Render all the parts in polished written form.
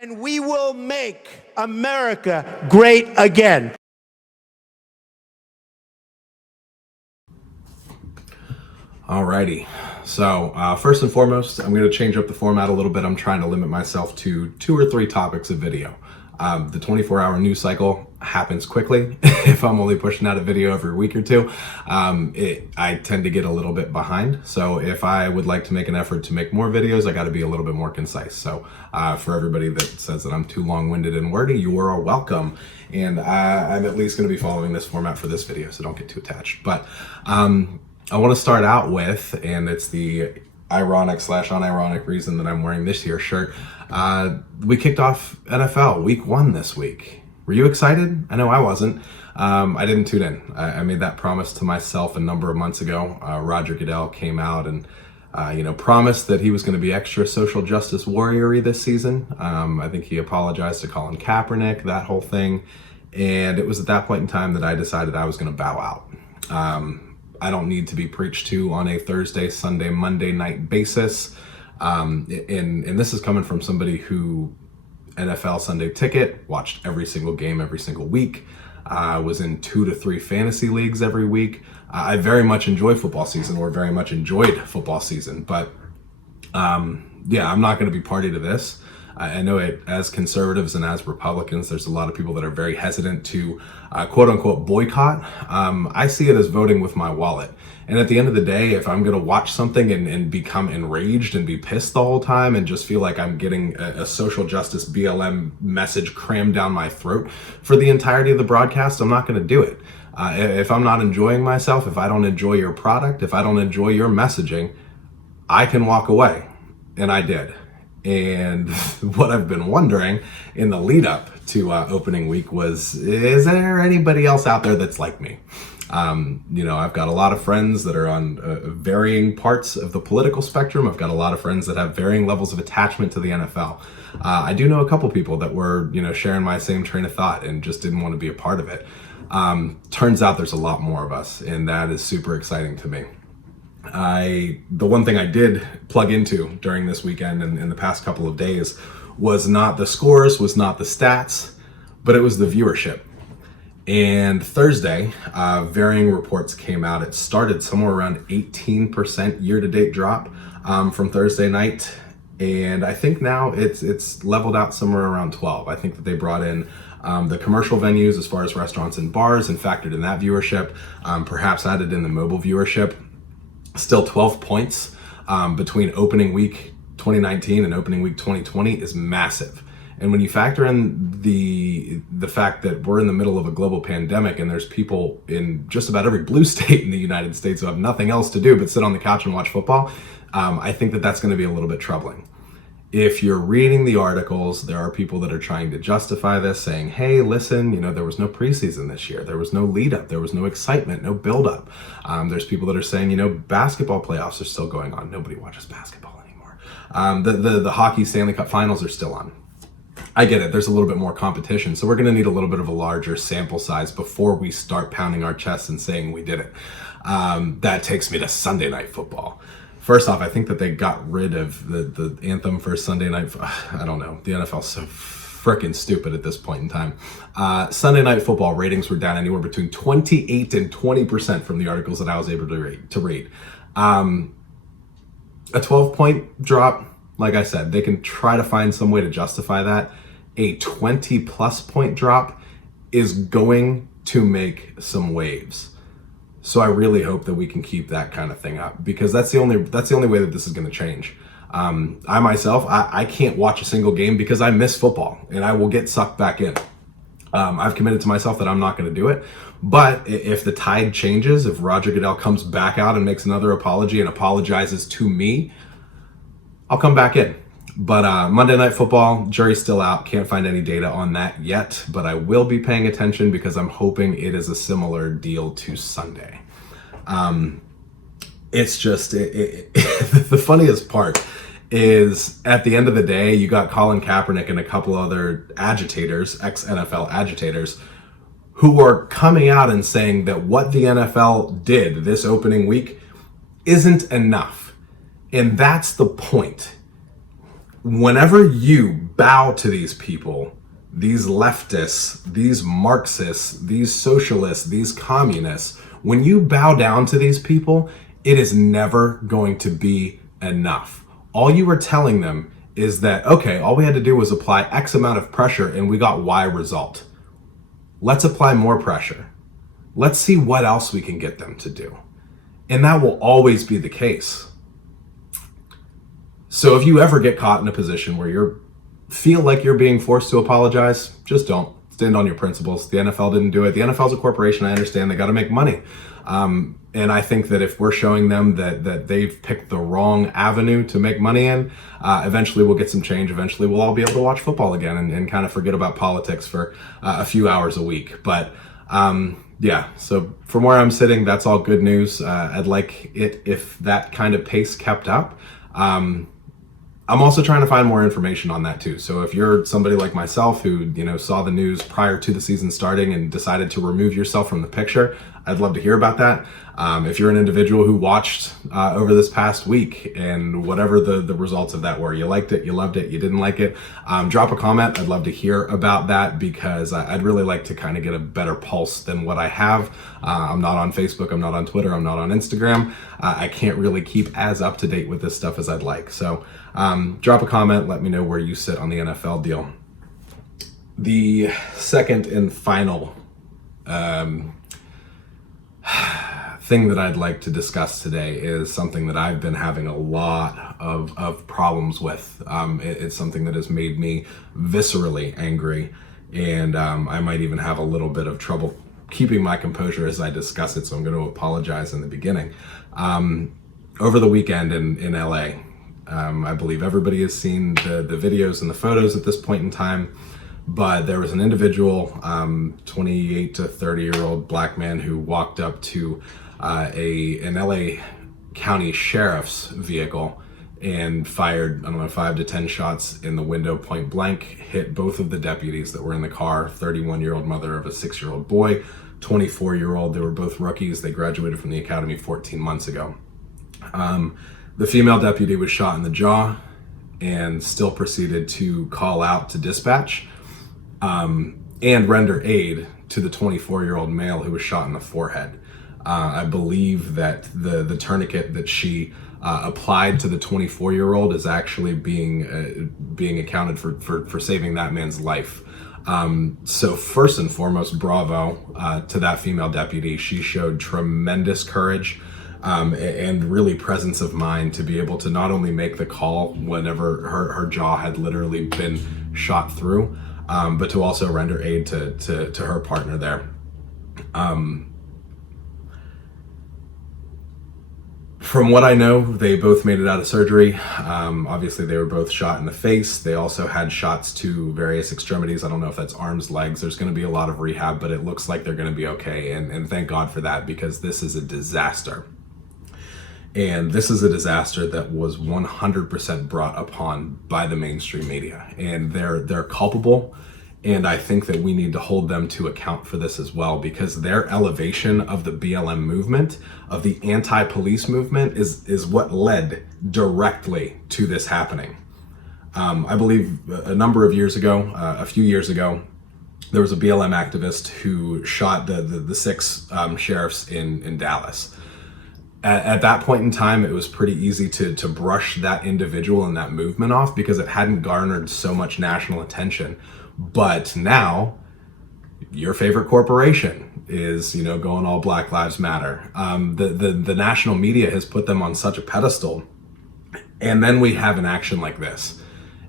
And we will make America great again. Alrighty, so first and foremost, I'm going to change up the format a little bit. I'm trying to limit myself to 2 or 3 topics of video. The 24-hour news cycle happens quickly. If I'm only pushing out a video every week or two, I tend to get a little bit behind. So if I would like to make an effort to make more videos, I got to be a little bit more concise. So for everybody that says that I'm too long-winded and wordy, you are welcome. And I'm at least going to be following this format for this video, so don't get too attached. But I want to start out with, and it's the ironic/unironic reason that I'm wearing this year's shirt. We kicked off NFL week 1 this week. Were you excited? I know I wasn't. I didn't tune in. I made that promise to myself a number of months ago. Roger Goodell came out and promised that he was going to be extra social justice warrior-y this season. I think he apologized to Colin Kaepernick, that whole thing. And it was at that point in time that I decided I was going to bow out. I don't need to be preached to on a Thursday, Sunday, Monday night basis. And this is coming from somebody who NFL Sunday Ticket, watched every single game every single week, was in 2 to 3 fantasy leagues every week. I very much enjoy football season, or very much enjoyed football season, but yeah, I'm not going to be party to this. I know it, as conservatives and as Republicans, there's a lot of people that are very hesitant to quote unquote boycott. I see it as voting with my wallet. And at the end of the day, if I'm going to watch something and become enraged and be pissed the whole time and just feel like I'm getting a social justice BLM message crammed down my throat for the entirety of the broadcast, I'm not going to do it. If I'm not enjoying myself, if I don't enjoy your product, if I don't enjoy your messaging, I can walk away. And I did. And what I've been wondering in the lead up to opening week was, is there anybody else out there that's like me? I've got a lot of friends that are on varying parts of the political spectrum. I've got a lot of friends that have varying levels of attachment to the NFL. I do know a couple people that were, sharing my same train of thought and just didn't want to be a part of it. Turns out there's a lot more of us, and that is super exciting to me. The one thing I did plug into during this weekend and in the past couple of days was not the scores, was not the stats, but it was the viewership. And Thursday, varying reports came out. It started somewhere around 18% year-to-date drop from Thursday night. And I think now it's leveled out somewhere around 12. I think that they brought in the commercial venues as far as restaurants and bars and factored in that viewership, perhaps added in the mobile viewership. Still 12 points between opening week 2019 and opening week 2020 is massive. And when you factor in the fact that we're in the middle of a global pandemic and there's people in just about every blue state in the United States who have nothing else to do but sit on the couch and watch football, I think that that's going to be a little bit troubling. If you're reading the articles, there are people that are trying to justify this, saying, hey, listen, there was no preseason this year. There was no lead up. There was no excitement, no build up. There's people that are saying, basketball playoffs are still going on. Nobody watches basketball anymore. The hockey Stanley Cup finals are still on. I get it. There's a little bit more competition. So we're going to need a little bit of a larger sample size before we start pounding our chests and saying we did it. That takes me to Sunday Night Football. First off, I think that they got rid of the anthem for Sunday night. I don't know. The NFL's so freaking stupid at this point in time. Sunday Night Football ratings were down anywhere between 28 and 20% from the articles that I was able to read. A 12-point drop, like I said, they can try to find some way to justify that. A 20-plus point drop is going to make some waves. So I really hope that we can keep that kind of thing up, because that's the only way that this is going to change. I myself, I can't watch a single game because I miss football and I will get sucked back in. I've committed to myself that I'm not going to do it. But if the tide changes, if Roger Goodell comes back out and makes another apology and apologizes to me, I'll come back in. But Monday Night Football, jury's still out. Can't find any data on that yet, but I will be paying attention because I'm hoping it is a similar deal to Sunday. It's just, the funniest part is at the end of the day, you got Colin Kaepernick and a couple other agitators, ex-NFL agitators, who are coming out and saying that what the NFL did this opening week isn't enough. And that's the point. Whenever you bow to these people, these leftists, these Marxists, these socialists, these communists, when you bow down to these people, it is never going to be enough. All you are telling them is that, okay, all we had to do was apply X amount of pressure and we got Y result. Let's apply more pressure. Let's see what else we can get them to do. And that will always be the case. So if you ever get caught in a position where you feel like you're being forced to apologize, just don't. Stand on your principles. The NFL didn't do it. The NFL's a corporation. I understand they got to make money. And I think that if we're showing them that they've picked the wrong avenue to make money in, eventually we'll get some change. Eventually we'll all be able to watch football again and kind of forget about politics for a few hours a week. But yeah, so from where I'm sitting, that's all good news. I'd like it if that kind of pace kept up. I'm also trying to find more information on that too. So if you're somebody like myself who, saw the news prior to the season starting and decided to remove yourself from the picture, I'd love to hear about that. If you're an individual who watched over this past week and whatever the results of that were, you liked it, you loved it, you didn't like it, drop a comment. I'd love to hear about that because I'd really like to kind of get a better pulse than what I have. I'm not on Facebook, I'm not on Twitter, I'm not on Instagram. I can't really keep as up to date with this stuff as I'd like. So drop a comment, let me know where you sit on the NFL deal. The second and final thing that I'd like to discuss today is something that I've been having a lot of problems with. It's something that has made me viscerally angry, and I might even have a little bit of trouble keeping my composure as I discuss it, so I'm going to apologize in the beginning. Over the weekend in LA, I believe everybody has seen the videos and the photos at this point in time, but there was an individual, 28 to 30-year-old black man who walked up to an LA County Sheriff's vehicle and fired, 5 to 10 shots in the window point blank, hit both of the deputies that were in the car, 31-year-old mother of a 6-year-old boy, 24-year-old. They were both rookies. They graduated from the academy 14 months ago. The female deputy was shot in the jaw and still proceeded to call out to dispatch and render aid to the 24-year-old male who was shot in the forehead. I believe that the tourniquet that she applied to the 24-year-old is actually being accounted for saving that man's life. So first and foremost, bravo to that female deputy. She showed tremendous courage and really presence of mind to be able to not only make the call whenever her jaw had literally been shot through, but to also render aid to her partner there. From what I know, they both made it out of surgery. Obviously, they were both shot in the face. They also had shots to various extremities. I don't know if that's arms, legs. There's going to be a lot of rehab, but it looks like they're going to be okay. And thank God for that, because this is a disaster. And this is a disaster that was 100% brought upon by the mainstream media. And they're culpable. And I think that we need to hold them to account for this as well, because their elevation of the BLM movement, of the anti-police movement, is what led directly to this happening. I believe a few years ago, there was a BLM activist who shot the 6 sheriffs in Dallas. At that point in time, it was pretty easy to brush that individual and that movement off because it hadn't garnered so much national attention. But now, your favorite corporation is, going all Black Lives Matter. The national media has put them on such a pedestal. And then we have an action like this.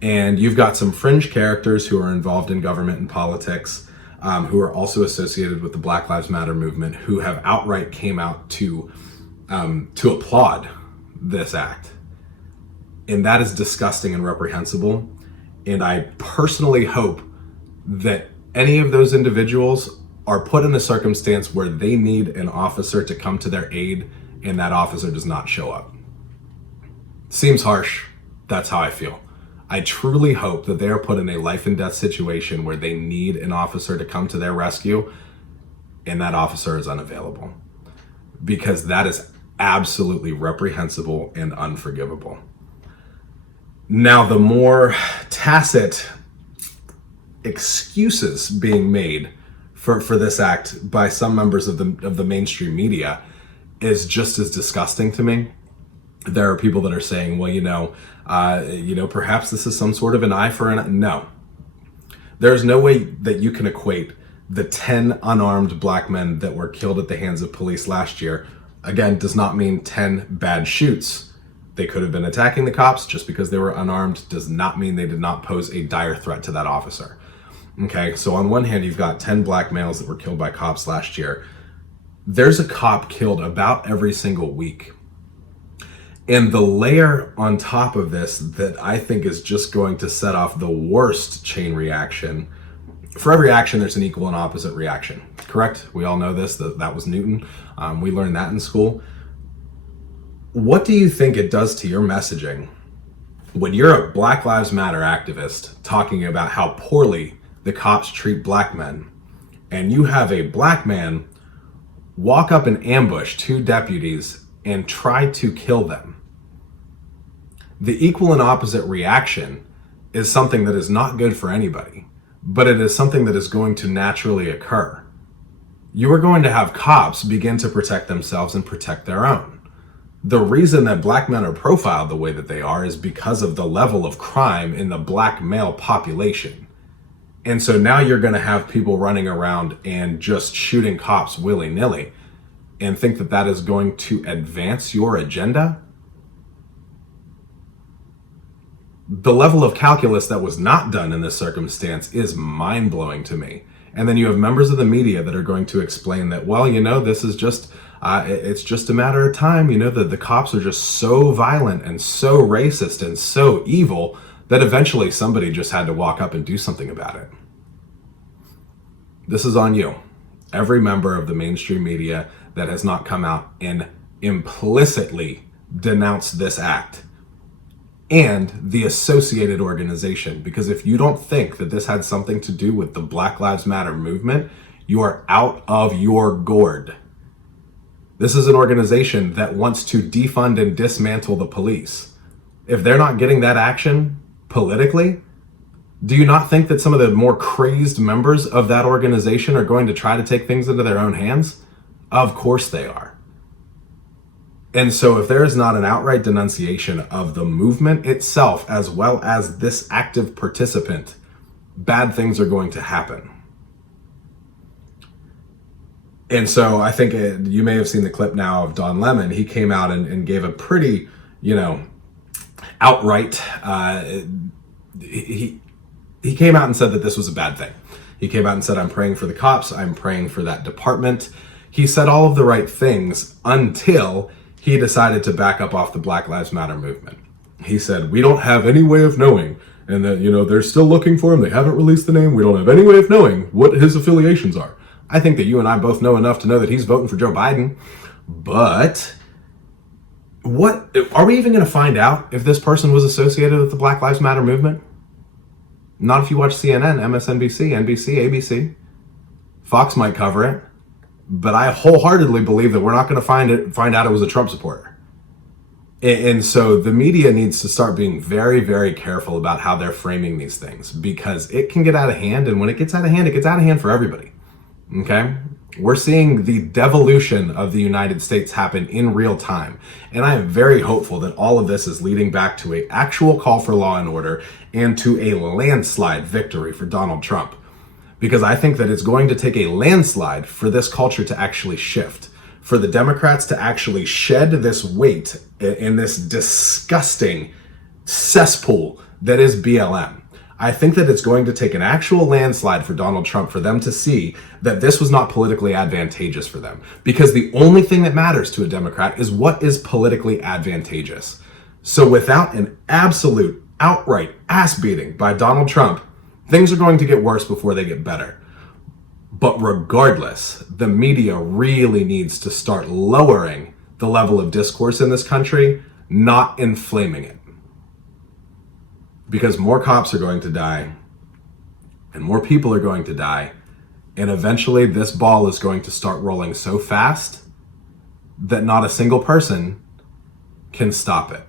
And you've got some fringe characters who are involved in government and politics, who are also associated with the Black Lives Matter movement, who have outright came out to applaud this act. And that is disgusting and reprehensible. And I personally hope that any of those individuals are put in a circumstance where they need an officer to come to their aid and that officer does not show up. Seems harsh. That's how I feel. I truly hope that they are put in a life and death situation where they need an officer to come to their rescue and that officer is unavailable, because that is absolutely reprehensible and unforgivable. Now, the more tacit excuses being made for this act by some members of the mainstream media is just as disgusting to me. There are people that are saying, well, perhaps this is some sort of an eye for an eye. No. There's no way that you can equate the 10 unarmed black men that were killed at the hands of police last year. Again, does not mean 10 bad shoots. They could have been attacking the cops. Just because they were unarmed does not mean they did not pose a dire threat to that officer. Okay, so on one hand, you've got 10 black males that were killed by cops last year. There's a cop killed about every single week. And the layer on top of this that I think is just going to set off the worst chain reaction. For every action, there's an equal and opposite reaction, correct? We all know this, that was Newton. We learned that in school. What do you think it does to your messaging when you're a Black Lives Matter activist talking about how poorly the cops treat black men, and you have a black man walk up and ambush 2 deputies and try to kill them? The equal and opposite reaction is something that is not good for anybody, but it is something that is going to naturally occur. You are going to have cops begin to protect themselves and protect their own. The reason that black men are profiled the way that they are is because of the level of crime in the black male population. And so now you're going to have people running around and just shooting cops willy-nilly and think that that is going to advance your agenda. The level of calculus that was not done in this circumstance is mind-blowing to me. And then you have members of the media that are going to explain that, this is just, it's just a matter of time. That the cops are just so violent and so racist and so evil that eventually somebody just had to walk up and do something about it. This is on you. Every member of the mainstream media that has not come out and implicitly denounced this act, and the associated organization, because if you don't think that this had something to do with the Black Lives Matter movement, you are out of your gourd. This is an organization that wants to defund and dismantle the police. If they're not getting that action politically, do you not think that some of the more crazed members of that organization are going to try to take things into their own hands? Of course they are. And so if there is not an outright denunciation of the movement itself, as well as this active participant, bad things are going to happen. And so I think you may have seen the clip now of Don Lemon. He came out and gave a pretty, outright, he came out and said that this was a bad thing. He came out and said, I'm praying for the cops. I'm praying for that department. He said all of the right things until he decided to back up off the Black Lives Matter movement. He said, we don't have any way of knowing, and that, they're still looking for him. They haven't released the name. We don't have any way of knowing what his affiliations are. I think that you and I both know enough to know that he's voting for Joe Biden. But what are we even going to find out if this person was associated with the Black Lives Matter movement? Not if you watch CNN, MSNBC, NBC, ABC. Fox might cover it. But I wholeheartedly believe that we're not going to find out it was a Trump supporter. And so the media needs to start being very, very careful about how they're framing these things, because it can get out of hand. And when it gets out of hand, it gets out of hand for everybody. Okay? We're seeing the devolution of the United States happen in real time. And I am very hopeful that all of this is leading back to an actual call for law and order and to a landslide victory for Donald Trump. Because I think that it's going to take a landslide for this culture to actually shift, for the Democrats to actually shed this weight in this disgusting cesspool that is BLM. I think that it's going to take an actual landslide for Donald Trump for them to see that this was not politically advantageous for them. Because the only thing that matters to a Democrat is what is politically advantageous. So without an absolute, outright ass beating by Donald Trump, things are going to get worse before they get better. But regardless, the media really needs to start lowering the level of discourse in this country, not inflaming it. Because more cops are going to die, and more people are going to die, and eventually this ball is going to start rolling so fast that not a single person can stop it.